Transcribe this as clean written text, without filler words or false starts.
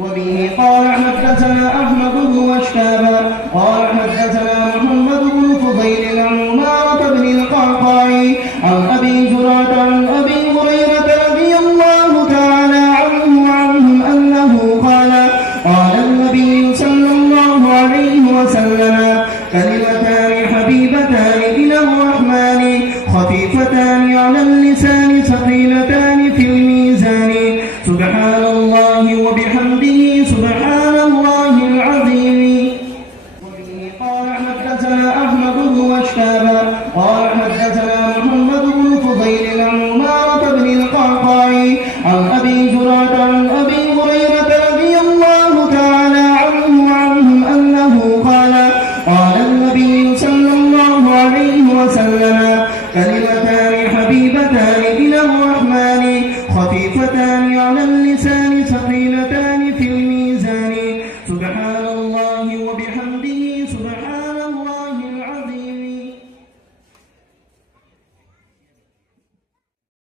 وبه قال حدثنا أحمد بن وشهاب قال حدثنا محمد بن فضيل عن عمارة بن القعقاع عن أبي زرعة عن أبي هريرة رضي الله تعالى عنه وعنهم أنه قال قال النبي صلى الله عليه وسلم كلمتان حبيبتان إلى الرحمن خفيفتان على اللسان ثقيلتان في الميزان سبحان الله وبحمده سبحان